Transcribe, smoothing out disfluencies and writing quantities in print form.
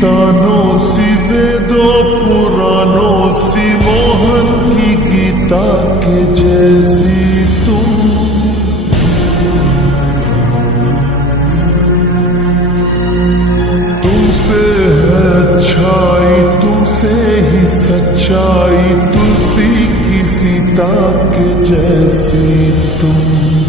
तानों सी वेदों पुराणों सी मोहन की गीता के जैसी तुमसे है अच्छाई, तुमसे ही सच्चाई, तुलसी की सीता के जैसी तुम।